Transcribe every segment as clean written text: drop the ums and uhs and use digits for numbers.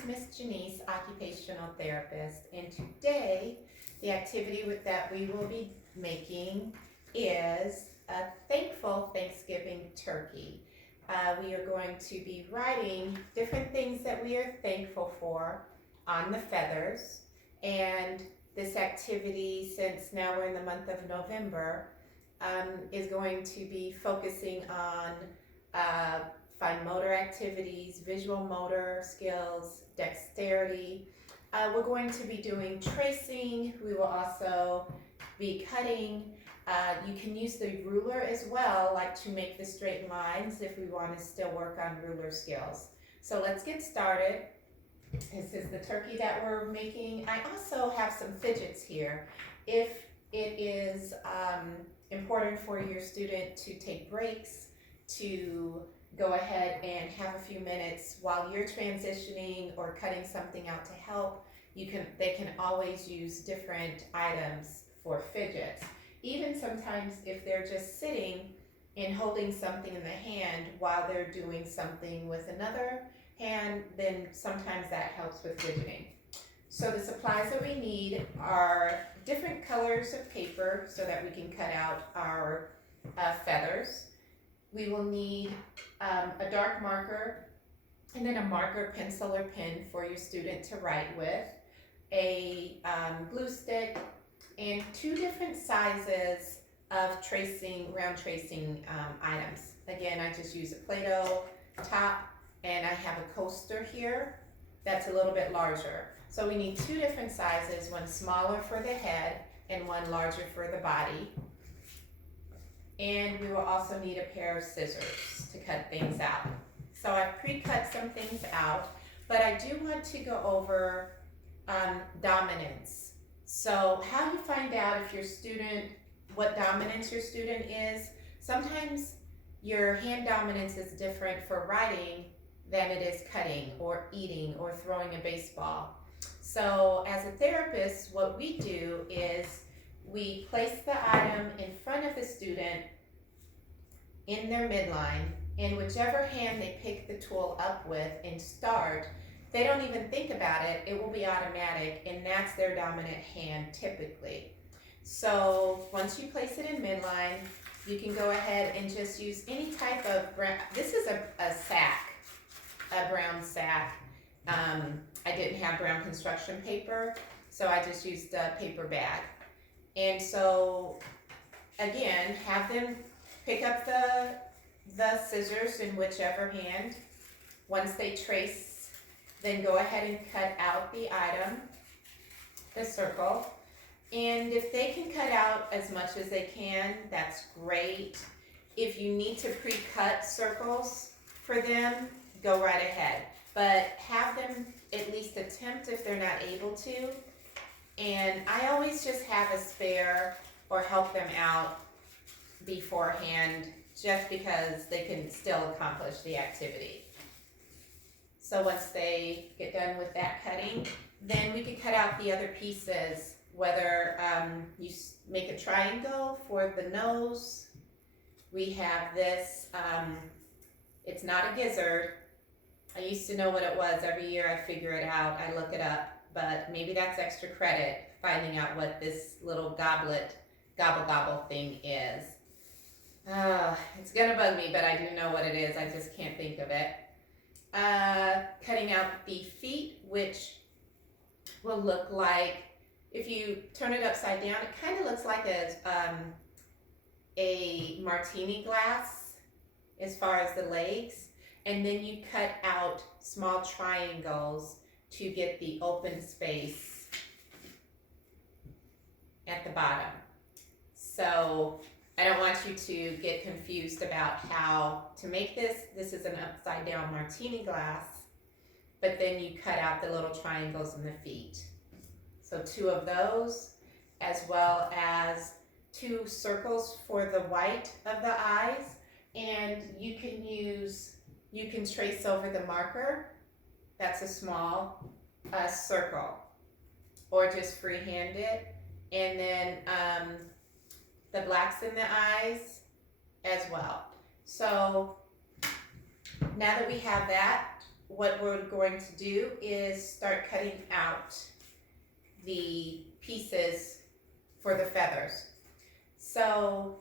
is Miss Janice, occupational therapist, and today the activity that we will be making is a thankful Thanksgiving turkey. We are going to be writing different things that we are thankful for on the feathers, and this activity, since now we're in the month of November, is going to be focusing on fine motor activities, visual motor skills, dexterity. We're going to be doing tracing. We will also be cutting. You can use the ruler as well, like to make the straight lines if we want to still work on ruler skills. So let's get started. This is the turkey that we're making. I also have some fidgets here. If it is important for your student to take breaks, to go ahead and have a few minutes while you're transitioning or cutting something out to help, they can always use different items for fidgets. Even sometimes if they're just sitting and holding something in the hand while they're doing something with another hand, then sometimes that helps with fidgeting. So the supplies that we need are different colors of paper so that we can cut out our feathers. We will need a dark marker and then a marker, pencil, or pen for your student to write with, a glue stick, and 2 different sizes of round tracing items. Again, I just use a Play-Doh top, and I have a coaster here that's a little bit larger. So we need 2 different sizes, one smaller for the head and one larger for the body. And we will also need a pair of scissors to cut things out. So I've pre-cut some things out, but I do want to go over dominance. So how you find out what dominance your student is. Sometimes your hand dominance is different for writing than it is cutting or eating or throwing a baseball. So as a therapist, what we do is we place the item in front of the student in their midline, and whichever hand they pick the tool up with and start, they don't even think about it, it will be automatic, and that's their dominant hand typically. So once you place it in midline, you can go ahead and just use any type of brown. This is a sack, a brown sack. I didn't have brown construction paper, so I just used a paper bag. And so again, have them pick up the scissors in whichever hand. Once they trace, then go ahead and cut out the item, the circle. And if they can cut out as much as they can, that's great. If you need to pre-cut circles for them, go right ahead. But have them at least attempt if they're not able to. And I always just have a spare or help them out beforehand, just because they can still accomplish the activity. So once they get done with that cutting, then we can cut out the other pieces, whether you make a triangle for the nose. We have this, it's not a gizzard. I used to know what it was. Every year I figure it out, I look it up, but maybe that's extra credit, finding out what this little gobble thing is. It's gonna bug me, but I do know what it is. I just can't think of it. Cutting out the feet, which will look like, if you turn it upside down, it kind of looks like a martini glass as far as the legs. And then you cut out small triangles to get the open space at the bottom. So I don't want you to get confused about how to make this. This is an upside down martini glass, but then you cut out the little triangles in the feet. So 2 of those, as well as 2 circles for the white of the eyes. And you can trace over the marker. That's a small circle, or just freehand it. And then the blacks in the eyes as well. So now that we have that, what we're going to do is start cutting out the pieces for the feathers. So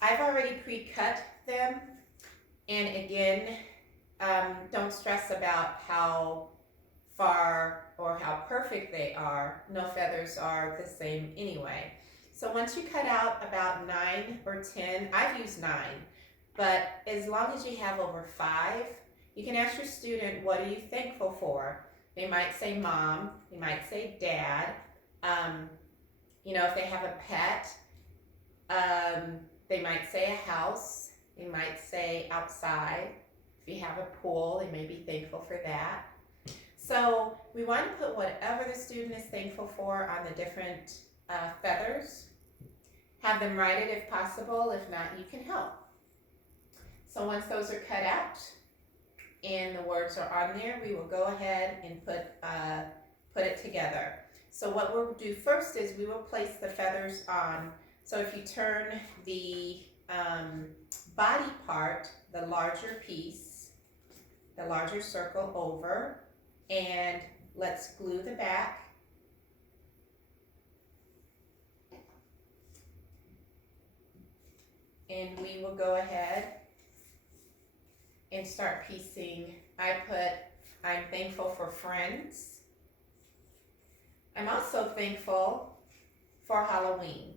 I've already pre-cut them, and again, don't stress about how far or how perfect they are. No feathers are the same anyway. So once you cut out about 9 or 10, I've used 9, but as long as you have over 5, you can ask your student, what are you thankful for? They might say mom, they might say dad. If they have a pet, they might say a house, they might say outside. If you have a pool, they may be thankful for that. So we want to put whatever the student is thankful for on the different feathers. Have them write it if possible. If not, you can help. So once those are cut out and the words are on there, we will go ahead and put it together. So what we'll do first is we will place the feathers on. So if you turn the body part, the larger piece, the larger circle over, and let's glue the back. And we will go ahead and start piecing. I'm thankful for friends. I'm also thankful for Halloween.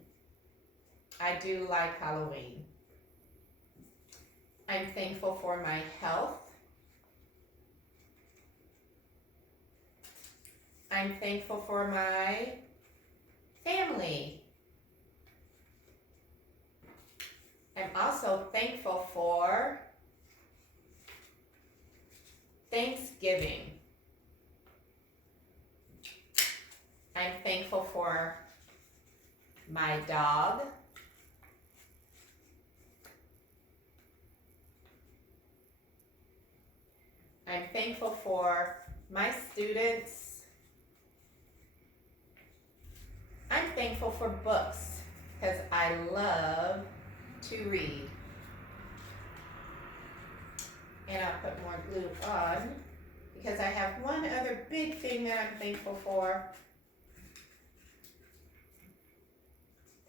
I do like Halloween. I'm thankful for my health. I'm thankful for my family. I'm also thankful for Thanksgiving. I'm thankful for my dog. I'm thankful for my students. I'm thankful for books because I love to read. And I'll put more glue on because I have one other big thing that I'm thankful for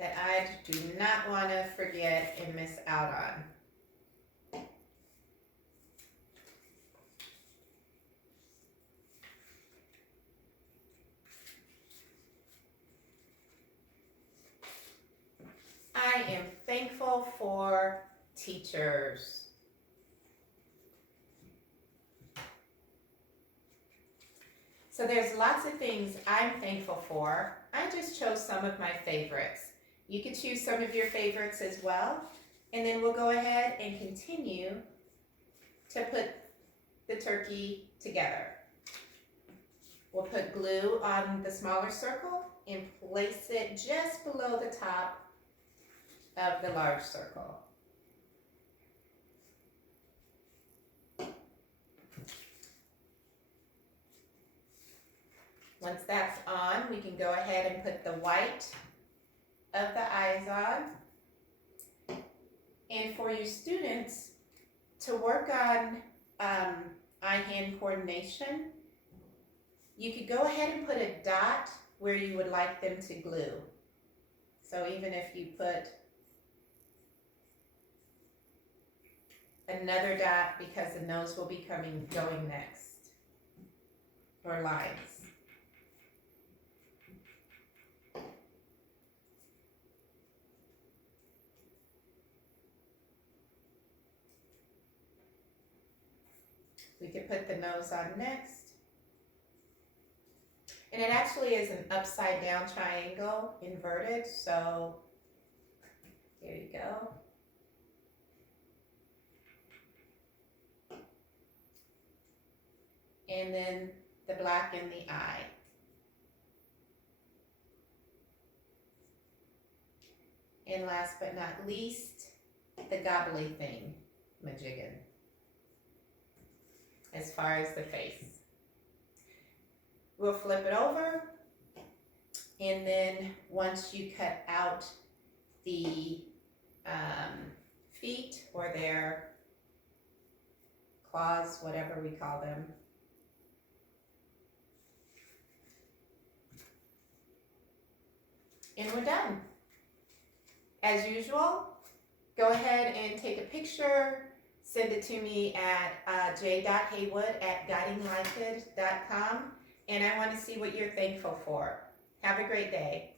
that I do not want to forget and miss out on. I am thankful for teachers. So there's lots of things I'm thankful for. I just chose some of my favorites. You could choose some of your favorites as well. And then we'll go ahead and continue to put the turkey together. We'll put glue on the smaller circle and place it just below the top of the large circle. Once that's on, we can go ahead and put the white of the eyes on. And for your students to work on eye-hand coordination, you could go ahead and put a dot where you would like them to glue. So even if you put another dot because the nose will be going next, or lines. We could put the nose on next. And it actually is an upside down triangle, inverted, so here you go. And then the black in the eye. And last but not least, the gobbly thing, majiggin, as far as the face. We'll flip it over, and then once you cut out the feet or their claws, whatever we call them. And we're done. As usual, go ahead and take a picture, send it to me at j.haywood@guidinglifekid.com, and I want to see what you're thankful for. Have a great day.